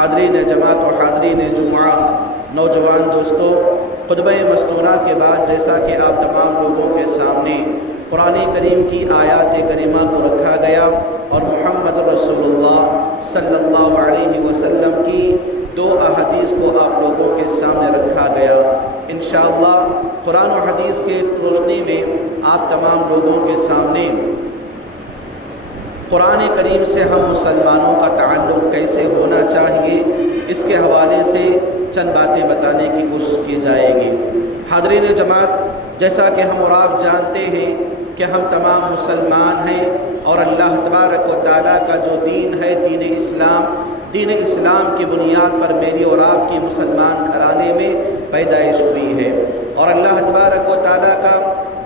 حاضرین جماعت و حاضرین جمعہ، نوجوان دوستوں، خطبہ مسنونہ کے بعد جیسا کہ آپ تمام لوگوں کے سامنے قرآن کریم کی آیات کریمہ کو رکھا گیا اور محمد رسول اللہ صلی اللہ علیہ وسلم کی 2 احادیث کو آپ لوگوں کے سامنے رکھا گیا، انشاءاللہ قرآن و حدیث کے روشنی میں آپ تمام لوگوں کے سامنے قرآن کریم سے ہم مسلمانوں کا تعلق کیسے ہونا چاہیے اس کے حوالے سے چند باتیں بتانے کی کوشش کی جائے گی۔ حاضرین جماعت، جیسا کہ ہم اور آپ جانتے ہیں کہ ہم تمام مسلمان ہیں اور اللہ تبارک و تعالیٰ کا جو دین ہے دین اسلام کی بنیاد پر میری اور آپ کی مسلمان گھرانے میں پیدائش ہوئی ہے، اور اللہ تبارک و تعالیٰ کا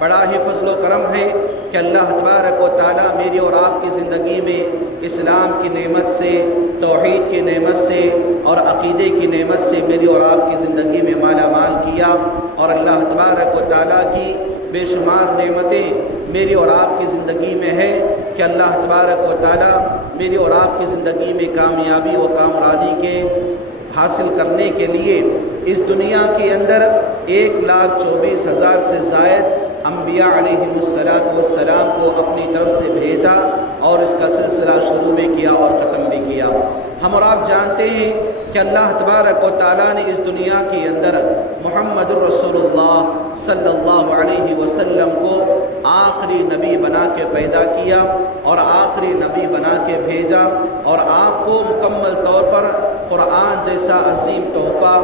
بڑا ہی فضل و کرم ہے کہ اللہ تبارک و تعالیٰ میری اور آپ کی زندگی میں اسلام کی نعمت سے، توحید کی نعمت سے اور عقیدے کی نعمت سے میری اور آپ کی زندگی میں مالا مال کیا، اور اللہ تبارک و تعالیٰ کی بے شمار نعمتیں میری اور آپ کی زندگی میں ہے کہ اللہ تبارک و تعالیٰ میری اور آپ کی زندگی میں کامیابی و کامرانی کے حاصل کرنے کے لیے اس دنیا کے اندر 1,24,000 سے زائد انبیاء علیہم السلام کو اپنی طرف سے بھیجا اور اس کا سلسلہ شروع بھی کیا اور ختم بھی کیا۔ ہم اور آپ جانتے ہیں کہ اللہ تبارک و تعالیٰ نے اس دنیا کے اندر محمد رسول اللہ صلی اللہ علیہ وسلم کو آخری نبی بنا کے پیدا کیا اور آخری نبی بنا کے بھیجا، اور آپ کو مکمل طور پر قرآن جیسا عظیم تحفہ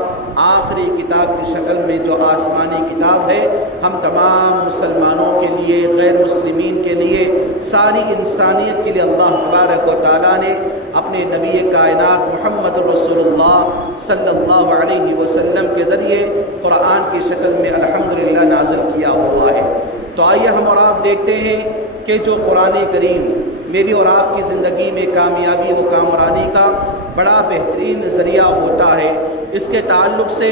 آخری کتاب کی شکل میں جو آسمانی کتاب ہے ہم تمام مسلمانوں کے لیے، غیر مسلمین کے لیے، ساری انسانیت کے لیے اللہ تبارک و تعالیٰ نے اپنے نبی کائنات محمد رسول اللہ صلی اللہ علیہ وسلم کے ذریعے قرآن کی شکل میں الحمدللہ نازل کیا ہوا ہے۔ تو آئیے ہم اور آپ دیکھتے ہیں کہ جو قرآن کریم میری اور آپ کی زندگی میں کامیابی و کامرانی کا بڑا بہترین ذریعہ ہوتا ہے، اس کے تعلق سے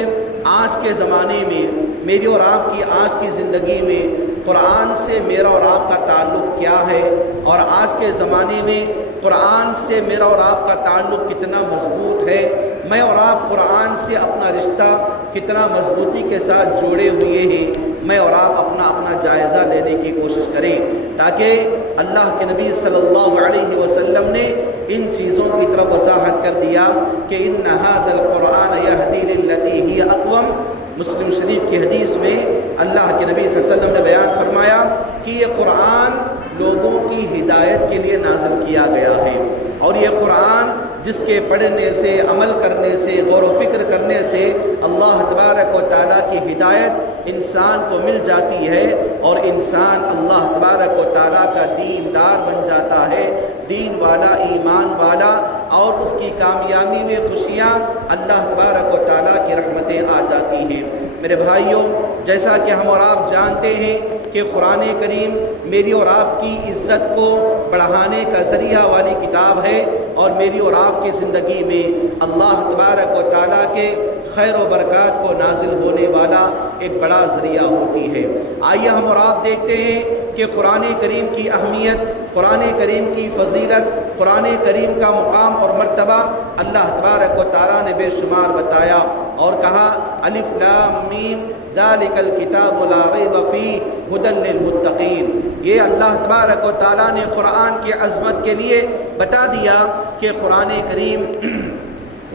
آج کے زمانے میں میری اور آپ کی آج کی زندگی میں قرآن سے میرا اور آپ کا تعلق کیا ہے، اور آج کے زمانے میں قرآن سے میرا اور آپ کا تعلق کتنا مضبوط ہے، میں اور آپ قرآن سے اپنا رشتہ کتنا مضبوطی کے ساتھ جوڑے ہوئے ہیں، میں اور آپ اپنا جائزہ لینے کی کوشش کریں، تاکہ اللہ کے نبی صلی اللہ علیہ وسلم نے ان چیزوں کی طرف وضاحت کر دیا کہ ان ھذا القرآن یہدی للتی ہی اقوم۔ مسلم شریف کی حدیث میں اللہ کے نبی صلی اللہ علیہ وسلم نے بیان فرمایا کہ یہ قرآن لوگوں کی ہدایت کے لیے نازل کیا گیا ہے، اور یہ قرآن جس کے پڑھنے سے، عمل کرنے سے، غور و فکر کرنے سے اللہ تبارک و تعالیٰ کی ہدایت انسان کو مل جاتی ہے، اور انسان اللہ تبارک و تعالیٰ کا دیندار بن جاتا ہے، دین والا، ایمان والا، اور اس کی کامیابی میں خوشیاں اللہ تبارک و تعالیٰ کی رحمتیں آ جاتی ہیں۔ میرے بھائیوں، جیسا کہ ہم اور آپ جانتے ہیں کہ قرآن کریم میری اور آپ کی عزت کو بڑھانے کا ذریعہ والی کتاب ہے، اور میری اور آپ کی زندگی میں اللہ تبارک و تعالیٰ کے خیر و برکات کو نازل ہونے والا ایک بڑا ذریعہ ہوتی ہے۔ آئیے ہم اور آپ دیکھتے ہیں کہ قرآن کریم کی اہمیت، قرآن کریم کی فضیلت، قرآن کریم کا مقام اور مرتبہ اللہ تبارک و تعالیٰ نے بے شمار بتایا، اور کہا الف لام میم ذالک الکتاب لا ریب فیہ ھدی للمتقین۔ یہ اللہ تبارک و تعالیٰ نے قرآن کی عظمت کے لیے بتا دیا کہ قرآن کریم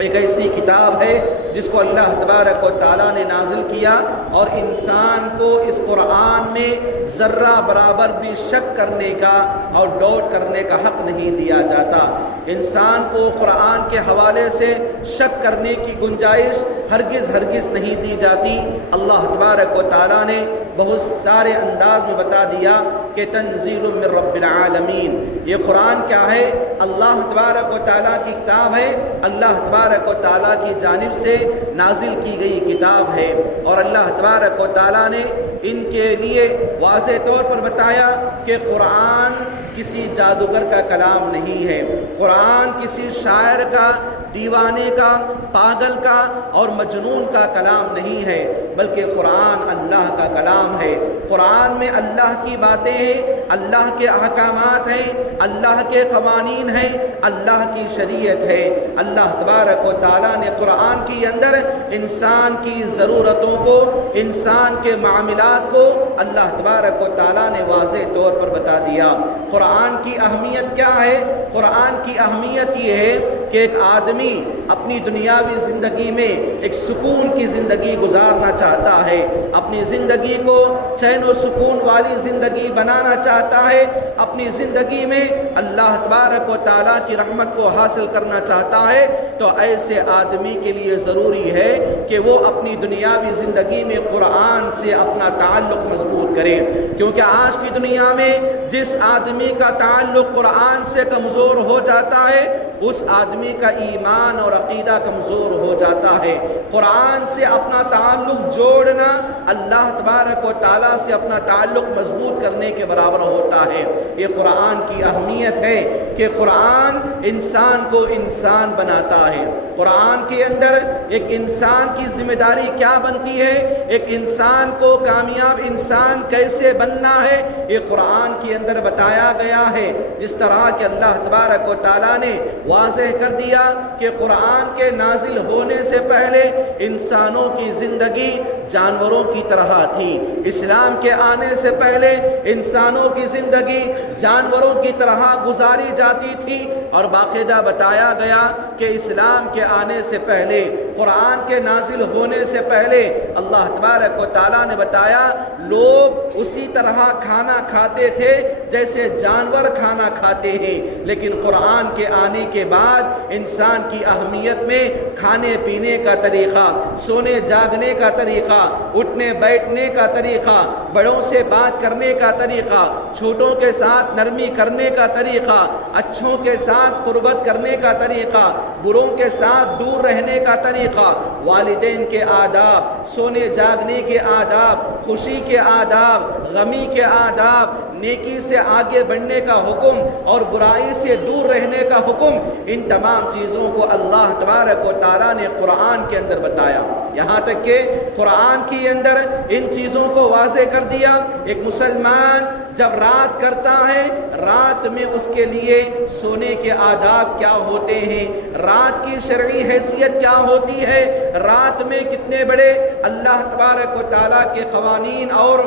ایک ایسی کتاب ہے جس کو اللہ تبارک و تعالیٰ نے نازل کیا، اور انسان کو اس قرآن میں ذرہ برابر بھی شک کرنے کا اور ڈاؤٹ کرنے کا حق نہیں دیا جاتا۔ انسان کو قرآن کے حوالے سے شک کرنے کی گنجائش ہرگز نہیں دی جاتی۔ اللہ تبارک و تعالیٰ نے بہت سارے انداز میں بتا دیا کہ تنزیل من رب العالمین، یہ قرآن کیا ہے؟ اللہ تبارک و تعالیٰ کی کتاب ہے، اللہ تبارک و تعالیٰ کی جانب سے نازل کی گئی کتاب ہے، اور اللہ تبارک و تعالیٰ نے ان کے لیے واضح طور پر بتایا کہ قرآن کسی جادوگر کا کلام نہیں ہے، قرآن کسی شاعر کا دیوانے کا، پاگل کا اور مجنون کا کلام نہیں ہے، بلکہ قرآن اللہ کا کلام ہے۔ قرآن میں اللہ کی باتیں ہیں، اللہ کے احکامات ہیں، اللہ کے قوانین ہیں، اللہ کی شریعت ہے۔ اللہ تبارک و تعالیٰ نے قرآن کے اندر انسان کی ضرورتوں کو، انسان کے معاملات کو اللہ تبارک و تعالیٰ نے واضح طور پر بتا دیا۔ قرآن کی اہمیت کیا ہے؟ قرآن کی اہمیت یہ ہے کہ ایک آدمی اپنی دنیاوی زندگی میں ایک سکون کی زندگی گزارنا چاہتا ہے، اپنی زندگی کو چین و سکون والی زندگی بنانا چاہتا ہے، اپنی زندگی میں اللہ تبارک و تعالیٰ کی رحمت کو حاصل کرنا چاہتا ہے، تو ایسے آدمی کے لیے ضروری ہے کہ وہ اپنی دنیاوی زندگی میں قرآن سے اپنا تعلق مضبوط کرے، کیونکہ آج کی دنیا میں جس آدمی کا تعلق قرآن سے کمزور ہو جاتا ہے اس آدمی کا ایمان اور عقیدہ کمزور ہو جاتا ہے۔ قرآن سے اپنا تعلق جوڑنا اللہ تبارک و تعالیٰ سے اپنا تعلق مضبوط کرنے کے برابر ہوتا ہے۔ یہ قرآن کی اہمیت ہے کہ قرآن انسان کو انسان بناتا ہے۔ قرآن کے اندر ایک انسان کی ذمہ داری کیا بنتی ہے، ایک انسان کو کامیاب انسان کیسے بننا ہے، یہ قرآن کے اندر بتایا گیا ہے۔ جس طرح کہ اللہ تبارک و تعالیٰ نے واضح کر دیا کہ قرآن کے نازل ہونے سے پہلے انسانوں کی زندگی جانوروں کی طرح تھی، اسلام کے آنے سے پہلے انسانوں کی زندگی جانوروں کی طرح گزاری جاتی تھی، اور باقاعدہ بتایا گیا کہ اسلام کے آنے سے پہلے، قرآن کے نازل ہونے سے پہلے اللہ تبارک و تعالیٰ نے بتایا لوگ اسی طرح کھانا کھاتے تھے جیسے جانور کھانا کھاتے ہیں، لیکن قرآن کے آنے کے بعد انسان کی اہمیت میں کھانے پینے کا طریقہ، سونے جاگنے کا طریقہ، اٹھنے بیٹھنے کا طریقہ، بڑوں سے بات کرنے کا طریقہ، چھوٹوں کے ساتھ نرمی کرنے کا طریقہ، اچھوں کے ساتھ قربت کرنے کا طریقہ، بروں کے ساتھ دور رہنے کا طریقہ، والدین کے آداب، سونے جاگنے کے آداب، خوشی کے آداب، غمی کے آداب، نیکی سے آگے بڑھنے کا حکم اور برائی سے دور رہنے کا حکم، ان تمام چیزوں کو اللہ تبارک و تعالیٰ نے قرآن کے اندر بتایا۔ یہاں تک کہ قرآن کے اندر ان چیزوں کو واضح کر دیا۔ ایک مسلمان جب رات کرتا ہے، رات میں اس کے لیے سونے کے آداب کیا ہوتے ہیں، رات کی شرعی حیثیت کیا ہوتی ہے، رات میں کتنے بڑے اللہ تبارک و تعالیٰ کے قوانین اور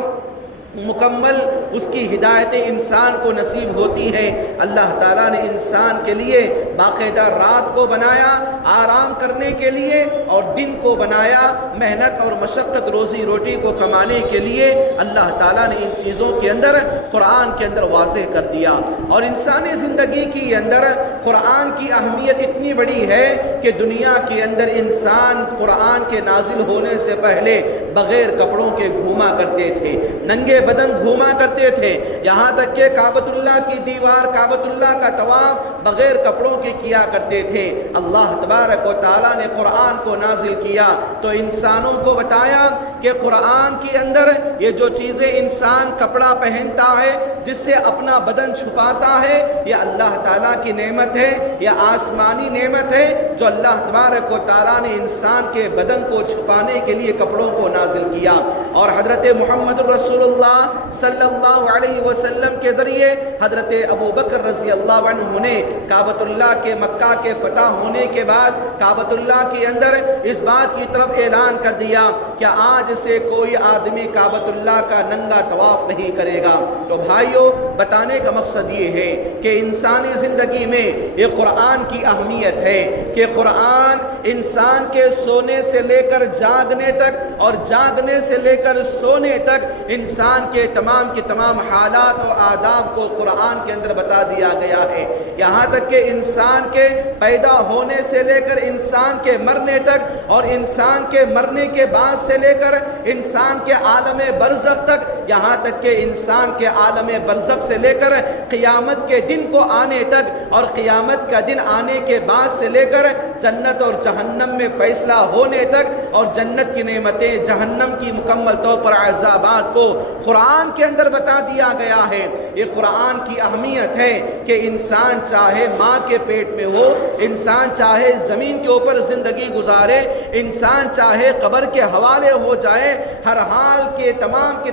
مکمل اس کی ہدایتیں انسان کو نصیب ہوتی ہیں۔ اللہ تعالیٰ نے انسان کے لیے باقاعدہ رات کو بنایا آرام کرنے کے لیے، اور دن کو بنایا محنت اور مشقت روزی روٹی کو کمانے کے لیے۔ اللہ تعالیٰ نے ان چیزوں کے اندر قرآن کے اندر واضح کر دیا، اور انسانی زندگی کے اندر قرآن کی اہمیت اتنی بڑی ہے کہ دنیا کے اندر انسان قرآن کے نازل ہونے سے پہلے بغیر کپڑوں کے گھوما کرتے تھے، ننگے بدن گھوما کرتے تھے، یہاں تک کہ کعبۃ اللہ کی دیوار، کعبۃ اللہ کا طواف بغیر کپڑوں کے کیا کرتے تھے۔ اللہ تبارک و تعالیٰ نے قرآن کو نازل کیا تو انسانوں کو بتایا کہ قرآن کے اندر یہ جو چیزیں انسان کپڑا پہنتا ہے، جس سے اپنا بدن چھپاتا ہے، یہ اللہ تعالیٰ کی نعمت ہے، یہ آسمانی نعمت ہے جو اللہ تبارک و تعالیٰ نے انسان کے بدن کو چھپانے کے لیے کپڑوں کو نازل کیا۔ اور حضرت محمد رسول اللہ صلی اللہ علیہ وسلم کے ذریعے حضرت ابو بکر رضی اللہ عنہ نے کعبۃ اللہ کے مکہ کے فتح ہونے کے بعد کعبۃ اللہ کے اندر اس بات کی طرف اعلان کر دیا کہ آج سے کوئی آدمی کعبۃ اللہ کا ننگا طواف نہیں کرے گا۔ تو بھائیو، بتانے کا مقصد یہ ہے کہ انسانی زندگی میں یہ قرآن کی اہمیت ہے کہ قرآن انسان کے سونے سے لے کر جاگنے تک اور جاگنے سے لے کر سونے تک انسان کے تمام کی تمام حالات اور آداب کو قرآن کے اندر بتا دیا گیا ہے۔ یہاں تک کہ انسان کے پیدا ہونے سے لے کر انسان کے مرنے تک، اور انسان کے مرنے کے بعد سے لے کر انسان کے عالم برزخ تک، یہاں تک کہ انسان کے عالم برزخ سے لے کر قیامت کے دن کو آنے تک، اور قیامت کا دن آنے کے بعد سے لے کر جنت اور جہنم میں فیصلہ ہونے تک اور جنت کی نعمتیں، جہنم کی مکمل طور پر عذابات کو قرآن کے اندر بتا دیا گیا ہے۔ یہ قرآن کی اہمیت ہے کہ انسان چاہے ماں کے پیٹ میں ہو، انسان چاہے زمین کے اوپر زندگی گزارے، انسان چاہے قبر کے حوالے ہو جائے، ہر حال کے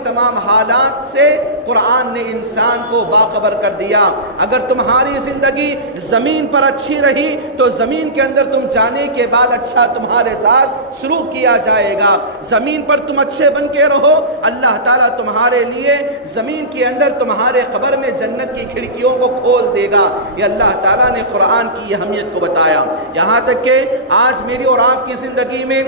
تمام حالات سے قرآن نے انسان کو باخبر کر دیا۔ اگر تمہاری زندگی زمین پر اچھی رہی تو زمین کے اندر تم جانے کے بعد اچھا تمہارے ساتھ سلوک کیا جائے گا۔ زمین پر تم اچھے بن کے رہو، اللہ تعالیٰ تمہارے لیے زمین کے اندر تمہارے قبر میں جنت کی کھڑکیوں کو کھول دے گا۔ یہ اللہ تعالیٰ نے قرآن کی اہمیت کو بتایا۔ یہاں تک کہ آج میری اور آپ کی زندگی میں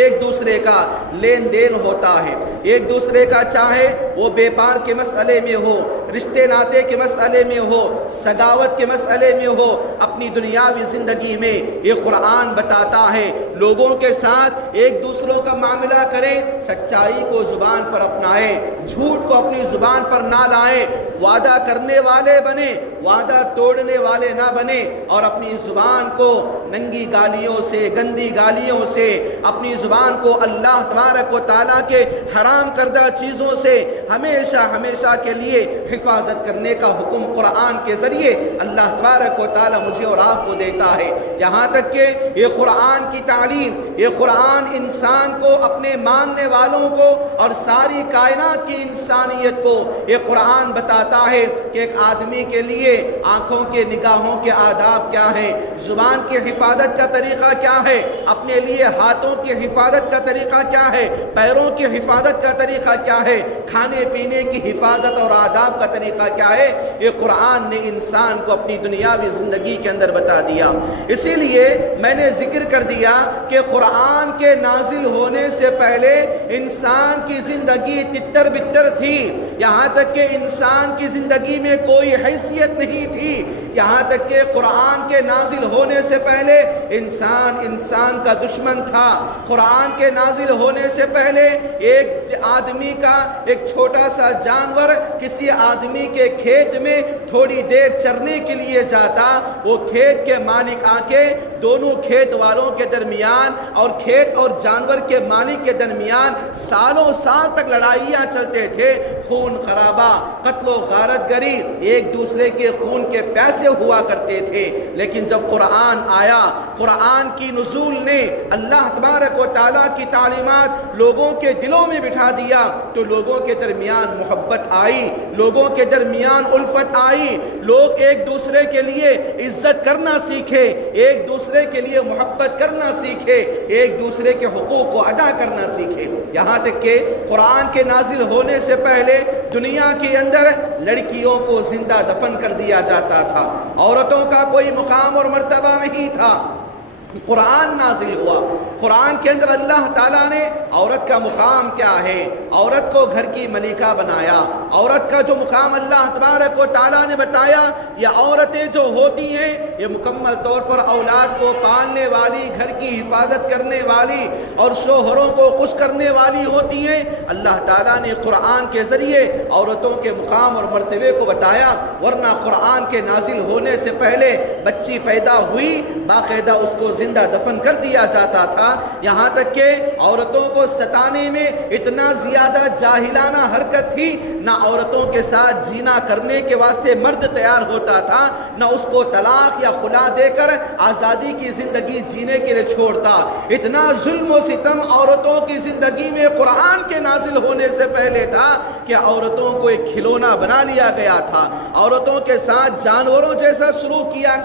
ایک دوسرے کا لین دین ہوتا ہے، ایک دوسرے کا چاہے وہ بیپار کے مسئلے میں ہو، رشتے ناطے کے مسئلے میں ہو، سگاوت کے مسئلے میں ہو، اپنی دنیاوی زندگی میں یہ قرآن بتاتا ہے لوگوں کے ساتھ ایک دوسروں کا معاملہ کریں، سچائی کو زبان پر اپنائیں، جھوٹ کو اپنی زبان پر نہ لائیں، وعدہ کرنے والے بنے، وعدہ توڑنے والے نہ بنے، اور اپنی زبان کو ننگی گالیوں سے، گندی گالیوں سے، اپنی زبان کو اللہ تبارک و تعالیٰ کے حرام کردہ چیزوں سے ہمیشہ کے لیے حفاظت کرنے کا حکم قرآن کے ذریعے اللہ تبارک و تعالیٰ مجھے اور آپ کو دیتا ہے۔ یہاں تک کہ یہ قرآن کی تعلیم، یہ قرآن انسان کو، اپنے ماننے والوں کو اور ساری کائنات کی انسانیت کو یہ قرآن بتاتا ہے کہ ایک آدمی کے لیے آنکھوں کے، نگاہوں کے آداب کیا ہے، زبان کی حفاظت کا طریقہ کیا ہے، اپنے لیے ہاتھوں کی حفاظت کا طریقہ کیا ہے، پیروں کی حفاظت کا طریقہ کیا ہے، کھانے پینے کی حفاظت اور آداب کا طریقہ کیا ہے، یہ قرآن نے انسان کو اپنی دنیاوی زندگی کے اندر بتا دیا۔ اسی لیے میں نے ذکر کر دیا کہ قرآن کے نازل ہونے سے پہلے انسان کی زندگی تتر بتر تھی، یہاں تک کہ انسان کی زندگی میں کوئی حیثیت نہیں تھی، یہاں تک کہ قرآن کے نازل ہونے سے پہلے انسان کا دشمن تھا۔ قرآن کے نازل ہونے سے پہلے ایک آدمی کا، ایک چھوٹا سا جانور کسی آدمی کے کھیت میں تھوڑی دیر چرنے کے لیے جاتا، وہ کھیت کے مالک آ کے دونوں کھیت والوں کے درمیان اور کھیت اور جانور کے مالک کے درمیان سالوں سال تک لڑائیاں چلتے تھے، خون خرابہ، قتل و غارت گری، ایک دوسرے کے خون کے پیاسے ہوا کرتے تھے۔ لیکن جب قرآن آیا، قرآن کی نزول نے اللہ تبارک و تعالیٰ کی تعلیمات لوگوں کے دلوں میں بٹھا دیا تو لوگوں کے درمیان محبت آئی، لوگوں کے درمیان الفت آئی، لوگ ایک دوسرے کے لیے عزت کرنا سیکھے، ایک دوسرے کے لیے محبت کرنا سیکھے، ایک دوسرے کے حقوق کو ادا کرنا سیکھے۔ یہاں تک کہ قرآن کے نازل ہونے سے پہلے دنیا کے اندر لڑکیوں کو زندہ دفن کر دیا جاتا تھا، عورتوں کا کوئی مقام اور مرتبہ نہیں تھا۔ قرآن نازل ہوا، قرآن کے اندر اللہ تعالیٰ نے عورت کا مقام کیا ہے، عورت کو گھر کی ملکہ بنایا، عورت کا جو مقام اللہ تبارک و تعالیٰ نے بتایا، یہ عورتیں جو ہوتی ہیں یہ مکمل طور پر اولاد کو پالنے والی، گھر کی حفاظت کرنے والی اور شوہروں کو خوش کرنے والی ہوتی ہیں۔ اللہ تعالیٰ نے قرآن کے ذریعے عورتوں کے مقام اور مرتبے کو بتایا، ورنہ قرآن کے نازل ہونے سے پہلے بچی پیدا ہوئی باقاعدہ اس کو زندہ دفن کر دیا جاتا تھا، یہاں تک کہ عورتوں کو ستانے میں اتنا زیادہ جاہلانہ حرکت تھی، نہ عورتوں کے ساتھ جینا کرنے کے واسطے مرد تیار ہوتا تھا، نہ اس کو طلاق یا خلا دے کر آزادی کی زندگی جینے کے لیے چھوڑتا۔ اتنا ظلم و ستم عورتوں کی زندگی میں قرآن کے نازل ہونے سے پہلے تھا کہ عورتوں کو ایک کھلونا بنا لیا گیا تھا، عورتوں کے ساتھ جانوروں جیسا سلوک کیا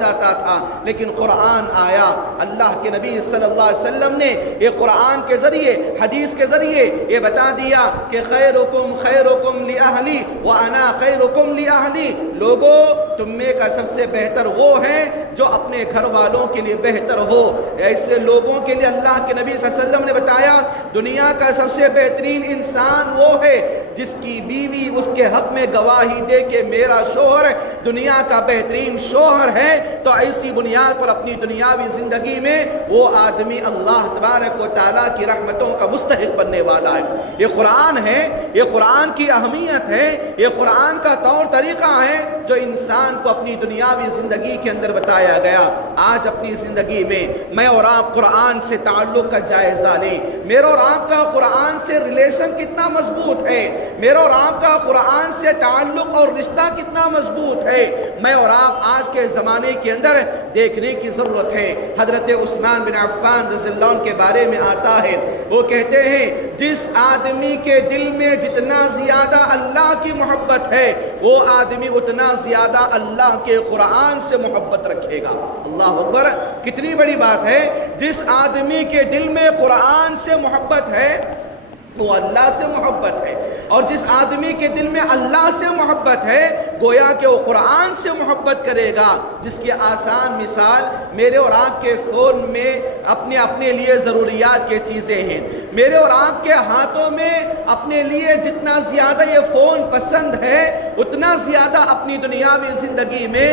جاتا تھا۔ لیکن قرآن آیا، اللہ کے نبی صلی اللہ علیہ وسلم نے یہ قرآن کے ذریعے، حدیث کے ذریعے یہ بتا دیا کہ خیرکم خیرکم لأہلی وانا خیرکم لأہلی، لوگوں تم میں کا سب سے بہتر وہ ہیں جو اپنے گھر والوں کے لیے بہتر ہو۔ ایسے لوگوں کے لیے اللہ کے نبی صلی اللہ علیہ وسلم نے بتایا دنیا کا سب سے بہترین انسان وہ ہے جس کی بیوی اس کے حق میں گواہی دے کہ میرا شوہر دنیا کا بہترین شوہر ہے، تو ایسی بنیاد پر اپنی دنیاوی زندگی میں وہ آدمی اللہ تبارک و تعالیٰ کی رحمتوں کا مستحق بننے والا ہے۔ یہ قرآن ہے، یہ قرآن کی اہمیت ہے، یہ قرآن کا طور طریقہ ہے جو انسان کو اپنی دنیاوی زندگی کے اندر بتایا بتایا گیا۔ آج اپنی زندگی میں میں اور آپ قرآن سے تعلق کا جائزہ لیں۔ میرا اور آپ کا قرآن سے ریلیشن کتنا مضبوط ہے، میرا اور آپ کا قرآن سے تعلق اور رشتہ کتنا مضبوط ہے، میں اور آپ آج کے زمانے کے اندر دیکھنے کی ضرورت ہے۔ حضرت عثمان بن عفان رضی اللہ عنہ کے بارے میں آتا ہے، وہ کہتے ہیں جس آدمی کے دل میں جتنا زیادہ اللہ کی محبت ہے وہ آدمی اتنا زیادہ اللہ کے قرآن سے محبت رکھے گا۔ اللہ اکبر، کتنی بڑی بات ہے۔ جس آدمی کے دل میں قرآن سے محبت ہے وہ اللہ سے محبت ہے، اور جس آدمی کے دل میں اللہ سے محبت ہے گویا کہ وہ قرآن سے محبت کرے گا، جس کی آسان مثال میرے اور آپ کے فون میں اپنے لیے ضروریات کی چیزیں ہیں۔ میرے اور آپ کے ہاتھوں میں اپنے لیے جتنا زیادہ یہ فون پسند ہے اتنا زیادہ اپنی دنیاوی زندگی میں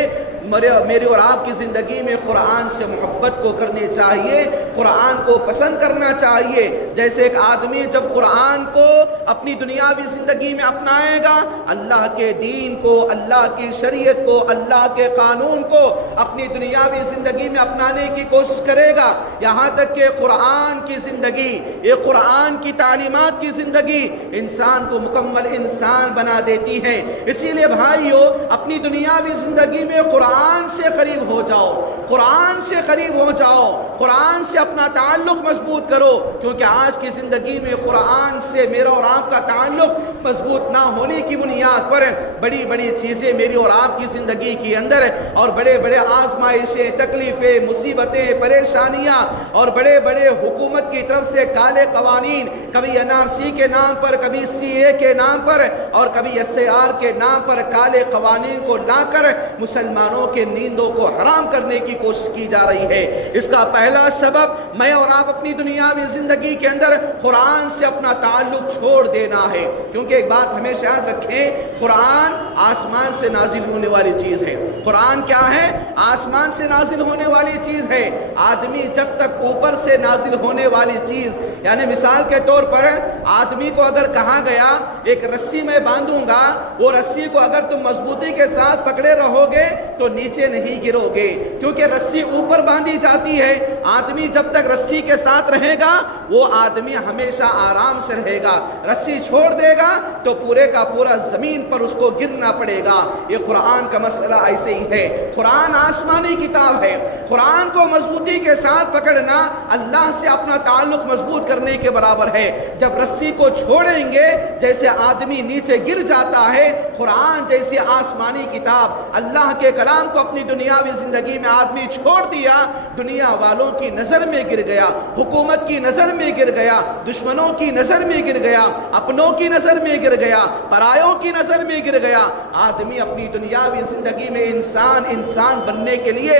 میری اور آپ کی زندگی میں قرآن سے محبت کو کرنی چاہیے، قرآن کو پسند کرنا چاہیے۔ جیسے ایک آدمی جب قرآن کو اپنی دنیاوی زندگی میں اپنائے گا، اللہ کے دین کو، اللہ کی شریعت کو، اللہ کے قانون کو اپنی دنیاوی زندگی میں اپنانے کی کوشش کرے گا، یہاں تک کہ قرآن کی زندگی، یہ قرآن کی تعلیمات کی زندگی انسان کو مکمل انسان بنا دیتی ہے۔ اسی لیے بھائیو، اپنی دنیاوی زندگی میں قرآن سے قریب ہو جاؤ، قرآن سے قریب ہو جاؤ، قرآن سے اپنا تعلق مضبوط کرو، کیونکہ آج کی زندگی میں قرآن سے میرا اور آپ کا تعلق مضبوط نہ ہونے کی بنیاد پر بڑی بڑی چیزیں میری اور آپ کی زندگی کے اندر اور بڑے بڑے آزمائشیں، تکلیفیں، مصیبتیں، پریشانیاں اور بڑے بڑے حکومت کی طرف سے کالے قوانین، کبھی NRC کے نام پر، کبھی CA کے نام پر اور کبھی SAR کے نام پر کالے قوانین کو لا کر مسلمانوں کے نیندوں کو حرام کرنے کی کوشش کی جا رہی ہے۔ اس کا پہلا سبب میں اور آپ اپنی دنیاوی زندگی کے اندر قرآن سے اپنا تعلق چھوڑ دینا ہے، کیونکہ ایک بات ہمیشہ یاد رکھیں، قرآن آسمان سے نازل ہونے والی چیز ہے۔ قرآن کیا ہے؟ آسمان سے نازل ہونے والی چیز ہے۔ آدمی جب تک اوپر سے نازل ہونے والی چیز، یعنی مثال کے طور پر آدمی کو اگر کہا گیا ایک رسی میں باندھوں گا، وہ رسی کو اگر تم مضبوطی کے ساتھ پکڑے رہو گے تو نیچے نہیں گرو گے، کیونکہ رسی اوپر باندھی جاتی ہے۔ آدمی جب تک رسی کے ساتھ رہے گا وہ آدمی ہمیشہ آرام سے رہے گا، رسی چھوڑ دے گا تو پورے کا پورا زمین پر اس کو گرنا پڑے گا۔ یہ قرآن کا مسئلہ ایسے ہی ہے۔ قرآن آسمانی کتاب ہے، قرآن کو مضبوطی کے ساتھ پکڑنا اللہ سے اپنا تعلق مضبوط کرنے کے برابر ہے۔ جب رسی کو چھوڑیں گے جیسے آدمی نیچے گر جاتا ہے، قرآن جیسی آسمانی کتاب، اللہ کے کلام کو اپنی دنیاوی زندگی میں آدمی چھوڑ دیا، دنیا والوں کی نظر میں گر گیا، حکومت کی نظر میں گر گیا، دشمنوں کی نظر میں گر گیا، اپنوں کی نظر میں گر گیا، پرایوں کی نظر میں گر گیا۔ آدمی اپنی دنیاوی زندگی میں انسان بننے کے لیے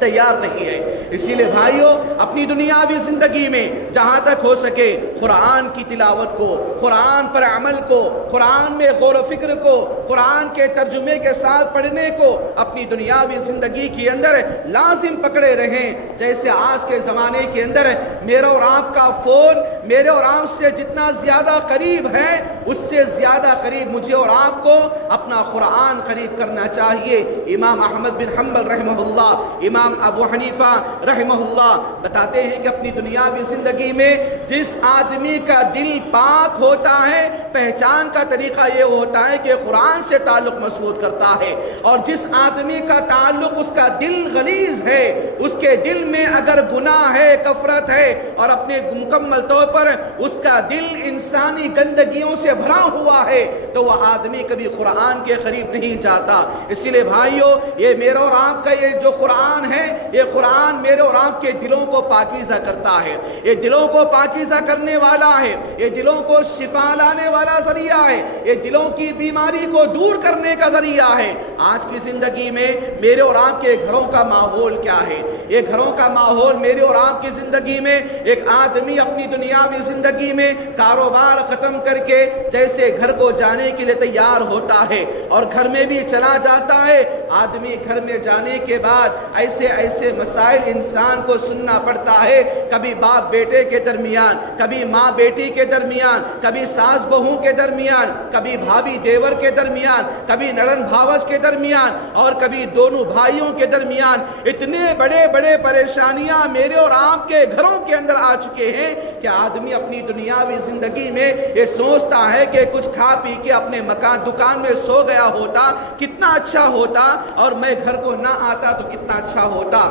تیار نہیں ہے۔ اسی لیے بھائیو، اپنی دنیاوی زندگی میں جہاں تک ہو سکے قرآن کی تلاوت کو، قرآن پر عمل کو، قرآن میں غور و فکر کو، قرآن کے ترجمے کے ساتھ پڑھنے کو اپنی دنیاوی زندگی کے اندر لازم پکڑے رہیں۔ جیسے آج کے زمانے کے اندر میرا اور آپ کا فون میرے اور آپ سے جتنا زیادہ قریب ہے اس سے زیادہ قریب مجھے اور آپ کو اپنا قرآن قریب کرنا چاہیے۔ امام احمد بن حنبل رحمہ اللہ، امام ابو حنیفہ رحمہ اللہ بتاتے ہیں کہ اپنی دنیاوی زندگی میں جس آدمی کا دل پاک ہوتا ہے، پہچان کا طریقہ یہ ہوتا ہے کہ قرآن سے تعلق مضبوط کرتا ہے، اور جس آدمی کا تعلق اس کا دل غلیظ ہے، اس کے دل میں اگر گناہ ہے، کفرت ہے اور اپنے مکمل طور پر اس کا دل انسانی گندگیوں سے بھرا ہوا ہے تو وہ آدمی کبھی قرآن کے قریب نہیں جاتا۔ اسی لیے بھائیو، یہ میرا اور آپ کا یہ جو قرآن ہے، یہ قرآن میرے اور آپ کے دلوں کو پاکیزہ کرتا ہے، یہ دلوں کو پاکیزہ کرنے والا ہے، یہ دلوں کو شفا لانے والا ذریعہ ہے، یہ دلوں کی بیماری کو دور کرنے کا ذریعہ ہے۔ آج کی زندگی میں میرے اور آپ کے گھروں کا ماحول کیا ہے؟ یہ گھروں کا ماحول میرے اور آپ کی زندگی میں ایک آدمی اپنی دنیاوی زندگی میں کاروبار ختم کر کے جیسے گھر کو جانے کے لیے تیار ہوتا ہے اور گھر میں بھی چلا جاتا ہے، آدمی گھر میں جانے کے بعد ایسے ایسے مسائل انسان کو سننا پڑتا ہے، کبھی باپ بیٹے کے درمیان، کبھی ماں بیٹی کے درمیان، کبھی ساس بہو کے درمیان، کبھی بھابھی دیور کے درمیان، کبھی نڑن بھاوج کے درمیان، اور کبھی دونوں بھائیوں کے درمیان۔ اتنے بڑے بڑے پریشانیاں میرے اور آپ کے گھروں کے اندر آ چکے ہیں کہ آدمی اپنی دنیاوی زندگی میں یہ سوچتا ہے کہ کچھ کھا پی کے اپنے دکان میں سو گیا ہوتا کتنا اچھا ہوتا، اور میں گھر کو نہ آتا تو کتنا اچھا ہوتا۔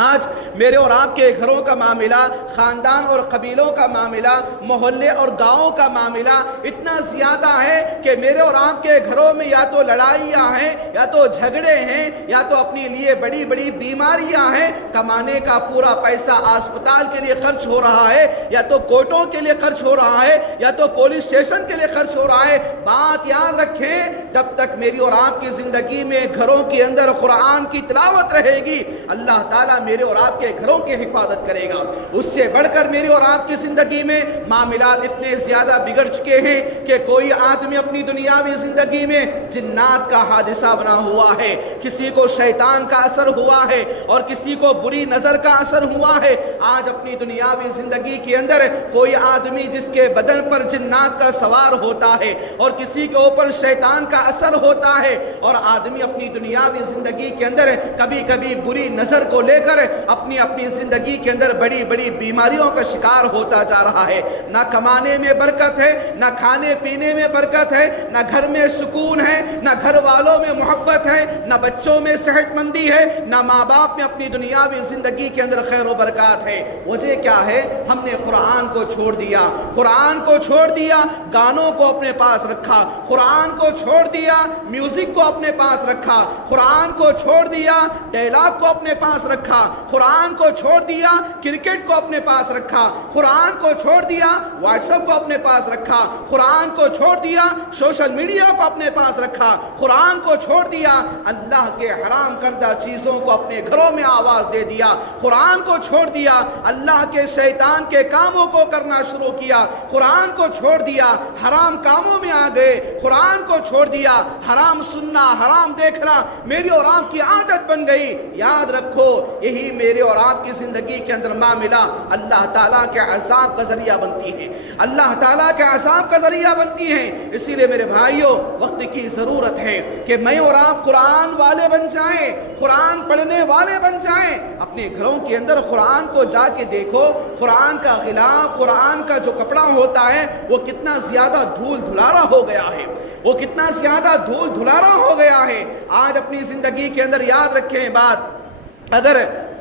آج میرے اور آپ کے گھروں کا معاملہ، خاندان اور قبیلوں کا معاملہ، محلے اور گاؤں کا معاملہ اتنا زیادہ ہے کہ میرے اور آپ کے گھروں میں یا تو لڑائیاں ہیں، یا تو جھگڑے ہیں، یا تو اپنے لیے بڑی بڑی بیماریاں ہیں، کمانے کا پورا پیسہ اسپتال کے لیے خرچ ہو رہا ہے، یا تو کوٹوں کے لیے خرچ ہو رہا ہے، یا تو پولیس اسٹیشن کے لیے خرچ ہو رہا ہے۔ بات یاد رکھیں، جب تک میری اور آپ کی زندگی میں گھروں کے اندر قرآن کی تلاوت رہے گی، اللہ تعالیٰ میرے اور آپ کے گھروں کی حفاظت کرے گا۔ اس سے بڑھ کر میری اور آپ کی زندگی میں معاملات اتنے زیادہ بگڑ چکے ہیں کہ کوئی آدمی اپنی دنیاوی زندگی میں جنات کا حادثہ بنا ہوا ہے، کسی کو شیطان کا اثر ہوا ہے، اور کسی کو بری نظر کا اثر ہوا ہے۔ آج اپنی دنیاوی زندگی کے اندر کوئی آدمی جس کے بدن پر جنات کا سوار ہوتا ہے، اور کسی کے اوپر شیطان کا اثر ہوتا ہے، اور آدمی اپنی دنیاوی زندگی کے اندر کبھی کبھی بری نظر کو لے کر اپنی زندگی کے اندر بڑی بڑی بیماریوں کا شکار ہوتا جا رہا ہے۔ نہ کمانے میں برکت ہے، نہ کھانے پینے میں برکت ہے، نہ گھر میں سکون ہے، نہ گھر والوں میں محبت ہے، نہ بچوں میں صحت مندی ہے، نہ ماں باپ میں اپنی دنیاوی زندگی کے اندر خیر و برکات ہے۔ وجہ کیا ہے؟ ہم نے قرآن کو چھوڑ دیا، قرآن کو چھوڑ دیا، گانوں کو اپنے پاس رکھا، قرآن کو چھوڑ دیا، میوزک کو اپنے پاس رکھا، قرآن کو چھوڑ دیا، ڈائلاگ کو اپنے پاس رکھا، قرآن کو چھوڑ دیا، کرکٹ کو اپنے پاس رکھا، قرآن کو چھوڑ دیا، واٹس ایپ کو اپنے پاس رکھا، قرآن کو چھوڑ دیا، سوشل میڈیا کو اپنے پاس رکھا، قرآن کو چھوڑ دیا، اللہ کے حرام کردہ چیزوں کو اپنے گھروں میں آواز دے دیا، قرآن کو چھوڑ دیا، اللہ کے شیطان کے کاموں کو کرنا شروع کیا، قرآن کو چھوڑ دیا، حرام کاموں میں آ گئے، قرآن کو چھوڑ دیا، حرام سننا، حرام دیکھنا میری اور آپ کی عادت بن گئی۔ یاد رکھو، یہی میرے اور آپ کی زندگی کے اندر معاملہ اللہ تعالیٰ کے عذاب کا ذریعہ بنتی ہے، اللہ تعالیٰ کے عذاب کا ذریعہ بنتی ہیں۔ اسی لیے میرے بھائیوں، وقت کی ضرورت ہے کہ میں اور آپ قرآن والے بن جائیں، قرآن پڑھنے والے بن جائیں۔ اپنے گھروں کے اندر قرآن کو جا کے دیکھو، قرآن کا غلاف، قرآن کا جو کپڑا ہوتا ہے وہ کتنا زیادہ دھول دھلارا ہو گیا ہے، وہ کتنا زیادہ دھول دھلارا ہو گیا ہے۔ آج اپنی زندگی کے اندر یاد رکھیں بات، اگر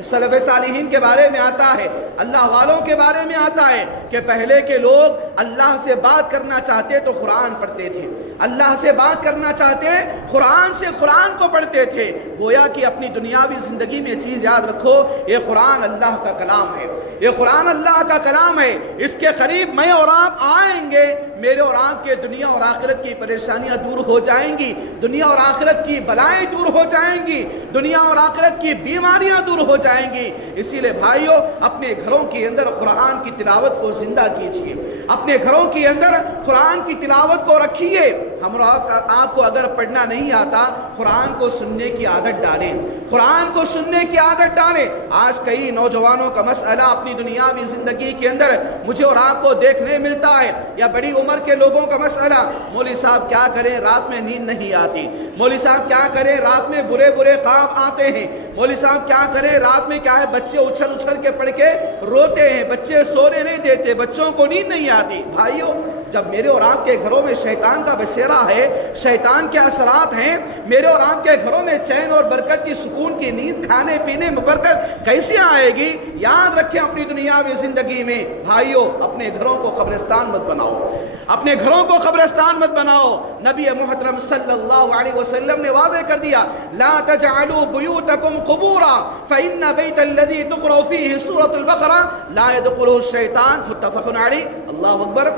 سلف صالحین کے بارے میں آتا ہے، اللہ والوں کے بارے میں آتا ہے کہ پہلے کے لوگ اللہ سے بات کرنا چاہتے تو قرآن پڑھتے تھے، اللہ سے بات کرنا چاہتے قرآن سے قرآن کو پڑھتے تھے۔ گویا کہ اپنی دنیاوی زندگی میں چیز یاد رکھو، یہ قرآن اللہ کا کلام ہے، یہ قرآن اللہ کا کلام ہے۔ اس کے قریب میں اور آپ آئیں گے، میرے اور آپ کے دنیا اور آخرت کی پریشانیاں دور ہو جائیں گی، دنیا اور آخرت کی بلائیں دور ہو جائیں گی، دنیا اور آخرت کی بیماریاں دور ہو جائیں گی۔ اسی لیے بھائیوں، اپنے گھروں کے اندر قرآن کی تلاوت کو زندہ کیجیے، اپنے گھروں کے اندر قرآن کی تلاوت کو رکھیے۔ آپ کو اگر پڑھنا نہیں آتا، قرآن کو سننے کی عادت ڈالیں، قرآن کو سننے کی عادت ڈالیں۔ آج کئی نوجوانوں کا مسئلہ اپنی دنیاوی زندگی کے اندر مجھے اور آپ کو دیکھنے ملتا ہے، یا بڑی عمر کے لوگوں کا مسئلہ، مولوی صاحب کیا کریں رات میں نیند نہیں آتی، مولوی صاحب کیا کریں رات میں برے برے خواب آتے ہیں، مولوی صاحب کیا کریں رات میں کیا ہے بچے اچھل اچھل کے پڑھ کے روتے ہیں، بچے سونے نہیں دیتے، بچوں کو نیند نہیں آتی۔ بھائیوں، جب میرے اور آپ کے گھروں میں شیطان کا بسیرا ہے، شیطان کے اثرات ہیں، میرے اور آپ کے گھروں میں چین اور برکت کی، سکون کی نیند، کھانے پینے میں برکت کیسے آئے گی؟ یاد رکھیں، اپنی دنیاوی زندگی میں بھائیوں اپنے گھروں کو قبرستان مت بناؤ، اپنے گھروں کو قبرستان مت بناؤ۔ نبی محترم صلی اللہ علیہ وسلم نے واضح کر دیا، لا تجعلوا بیوتکم قبورا فإن بیت الذی تقرأ فیہ سورۃ البقرہ لا يدخلہ الشیطان، متفق علیہ۔ اللہ اکبر۔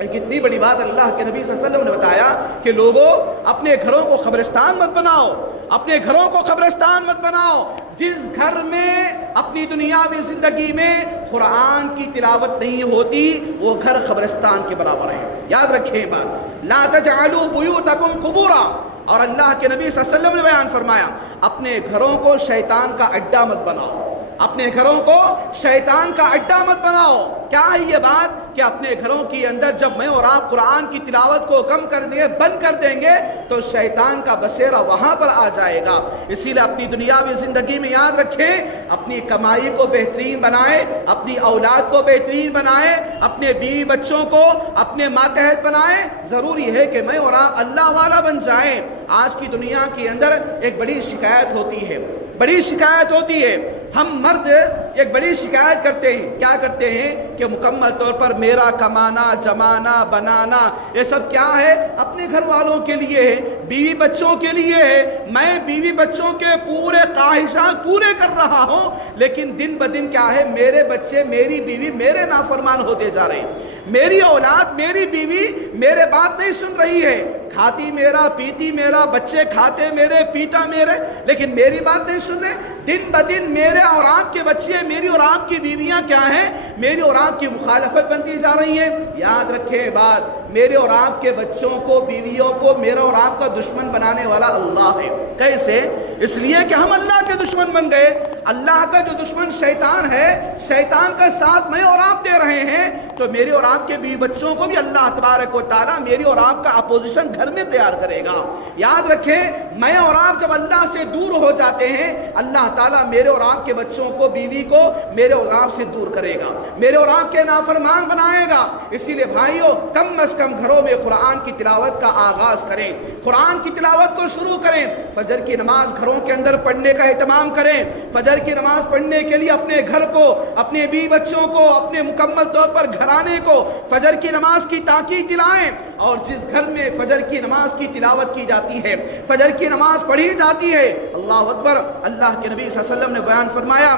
کتنی بڑی بات اللہ کے نبی صلی اللہ علیہ وسلم نے بتایا کہ لوگوں اپنے گھروں کو قبرستان مت بناؤ، اپنے گھروں کو قبرستان مت بناؤ۔ جس گھر میں اپنی دنیاوی زندگی میں قرآن کی تلاوت نہیں ہوتی، وہ گھر قبرستان کے برابر ہے۔ یاد رکھیں بات، لا تجعلوا بیوتکم قبورا، اور اللہ کے نبی صلی اللہ علیہ وسلم نے بیان فرمایا اپنے گھروں کو شیطان کا اڈا مت بناؤ، اپنے گھروں کو شیطان کا اڈا مت بناؤ۔ کیا ہے یہ بات کہ اپنے گھروں کے اندر جب میں اور آپ قرآن کی تلاوت کو کم کر دیں گے، بند کر دیں گے، تو شیطان کا بسیرا وہاں پر آ جائے گا۔ اسی لیے اپنی دنیاوی زندگی میں یاد رکھیں، اپنی کمائی کو بہترین بنائیں، اپنی اولاد کو بہترین بنائیں، اپنے بیوی بچوں کو اپنے ماتحت بنائیں۔ ضروری ہے کہ میں اور آپ اللہ والا بن جائیں۔ آج کی دنیا کے اندر ایک بڑی شکایت ہوتی ہے، بڑی شکایت ہوتی ہے۔ ہم مرد ایک بڑی شکایت کرتے ہیں، کیا کرتے ہیں کہ مکمل طور پر میرا کمانا جمانا بنانا یہ سب کیا ہے؟ اپنے گھر والوں کے لیے ہے، بیوی بچوں کے لیے ہے۔ میں بیوی بچوں کے پورے خواہشات پورے کر رہا ہوں، لیکن دن بدن کیا ہے، میرے بچے میری بیوی میرے نافرمان ہوتے جا رہے ہیں۔ میری اولاد میری بیوی میرے بات نہیں سن رہی ہے، کھاتی میرا پیتی میرا، بچے کھاتے میرے پیتا میرے، لیکن میری بات نہیں سن رہے۔ دن بدن میرے اور آپ کے بچے، میری اور آپ کی بیویاں کیا ہیں، میری اور آپ کی مخالفت بنتی جا رہی ہیں۔ یاد رکھیں بات، میرے اور آپ کے بچوں کو بیویوں کو میرا اور آپ کا دشمن بنانے والا اللہ ہے۔ کیسے؟ اس لیے کہ ہم اللہ کے دشمن بن گئے۔ اللہ کا جو دشمن شیطان ہے، شیطان کا ساتھ میں اور آپ دے رہے ہیں، تو میرے اور آپ کے بیوی بچوں کو بھی اللہ تبارک و تعالیٰ میری اور آپ کا اپوزیشن گھر میں تیار کرے گا۔ یاد رکھیں، میں اور آپ جب اللہ سے دور ہو جاتے ہیں، اللہ تعالیٰ میرے اور آپ کے بچوں کو بیوی کو میرے اور آپ سے دور کرے گا، میرے اور آپ کے نافرمان بنائے گا۔ اسی لیے بھائیوں، کم از کم گھروں میں قرآن کی تلاوت کا آغاز کریں، قرآن کی تلاوت کو شروع کریں۔ فجر کی نماز گھروں کے اندر پڑھنے کا اہتمام کریں۔ فجر کی نماز پڑھنے کے لیے اپنے گھر کو، اپنے بیوی بچوں کو، اپنے مکمل طور پر گھرانے کو فجر کی نماز کی تاکید دلائیں۔ اور جس گھر میں فجر کی نماز کی تلاوت کی جاتی ہے، فجر کی نماز پڑھی جاتی ہے، اللہ اکبر، اللہ کے نبی صلی اللہ علیہ وسلم نے بیان فرمایا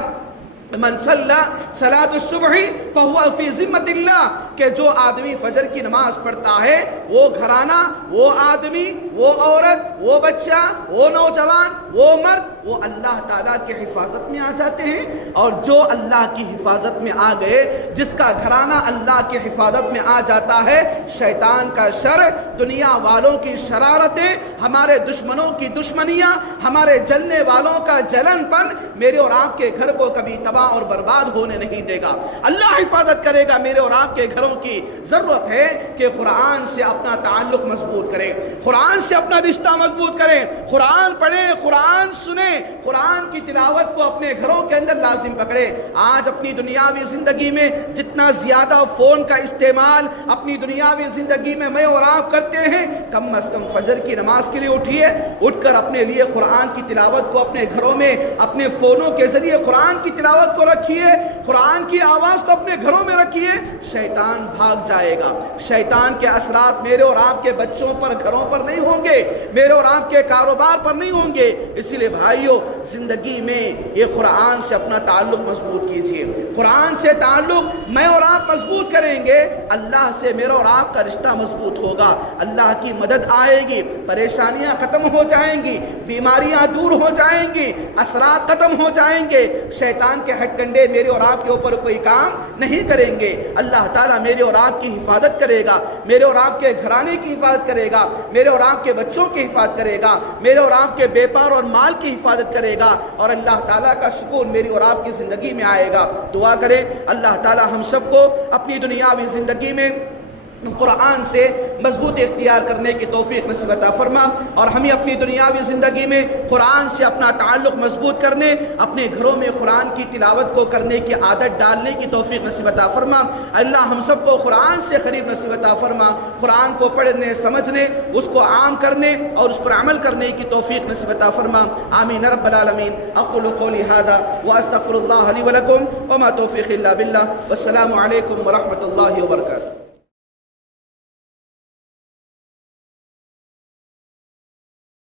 من صلی صلاۃ الصبح فہو فی ذمۃ اللہ، کہ جو آدمی فجر کی نماز پڑھتا ہے، وہ گھرانہ، وہ آدمی، وہ عورت، وہ بچہ، وہ نوجوان، وہ مرد، وہ اللہ تعالیٰ کی حفاظت میں آ جاتے ہیں۔ اور جو اللہ کی حفاظت میں آ گئے، جس کا گھرانہ اللہ کی حفاظت میں آ جاتا ہے، شیطان کا شر، دنیا والوں کی شرارتیں، ہمارے دشمنوں کی دشمنیاں، ہمارے جلنے والوں کا جلن پن میرے اور آپ کے گھر کو کبھی تباہ اور برباد ہونے نہیں دے گا۔ اللہ حفاظت کرے گا میرے اور آپ کے گھروں کی۔ ضرورت ہے کہ قرآن سے اپنا تعلق مضبوط کریں، قرآن سے اپنا رشتہ مضبوط کریں، قرآن پڑھیں، قرآن سنیں، قرآن کی تلاوت کو اپنے گھروں کے اندر لازم پکڑیں۔ آج اپنی دنیاوی زندگی میں جتنا زیادہ فون کا استعمال اپنی دنیاوی زندگی میں اور آپ کرتے ہیں، کم از کم فجر کی نماز کے لیے اٹھیے، اٹھ کر اپنے لیے قرآن کی تلاوت کو اپنے گھروں میں اپنے فونوں کے ذریعے قرآن کی تلاوت کو رکھیے، قرآن کی آواز کو اپنے گھروں میں رکھیے۔ شیطان بھاگ جائے گا، شیطان کے اثرات میرے اور آپ کے بچوں پر، گھروں پر نہیں ہوں گے، میرے اور آپ کے کاروبار پر نہیں ہوں گے۔ اسی لیے بھائیوں، زندگی میں یہ قرآن سے اپنا تعلق مضبوط کیجئے۔ قرآن سے تعلق میں اور آپ مضبوط کریں گے، اللہ سے میرا اور آپ کا رشتہ مضبوط ہوگا، اللہ کی مدد آئے گی، پریشانیاں ختم ہو جائیں گی، بیماریاں دور ہو جائیں گی، اثرات ختم ہو جائیں گے، شیطان کے ہتھ کنڈے میرے اور آپ کے اوپر کوئی کام نہیں کریں گے۔ اللہ تعالیٰ میرے اور آپ کی حفاظت کرے گا، میرے اور آپ کے گھرانے کی حفاظت کرے گا، میرے اور آپ کے بچوں کی حفاظت کرے گا، میرے اور آپ کے بیپار اور مال کی حفاظت کرے گا، اور اللہ تعالیٰ کا سکون میری اور آپ کی زندگی میں آئے گا۔ دعا کریں اللہ تعالیٰ ہم سب کو اپنی دنیاوی زندگی میں قرآن سے مضبوط اختیار کرنے کی توفیق نصیب عطا فرما، اور ہمیں اپنی دنیاوی زندگی میں قرآن سے اپنا تعلق مضبوط کرنے، اپنے گھروں میں قرآن کی تلاوت کو کرنے کی عادت ڈالنے کی توفیق نصیب عطا فرما۔ اللہ ہم سب کو قرآن سے قریب نصیب عطا فرما، قرآن کو پڑھنے، سمجھنے، اس کو عام کرنے اور اس پر عمل کرنے کی توفیق نصیب عطا فرما۔ آمین رب العالمین۔ اقول قولی ھذا واستغفر اللہ لی ولکم وما توفیقی الا باللہ، والسلام علیکم ورحمۃ اللہ وبرکاتہ۔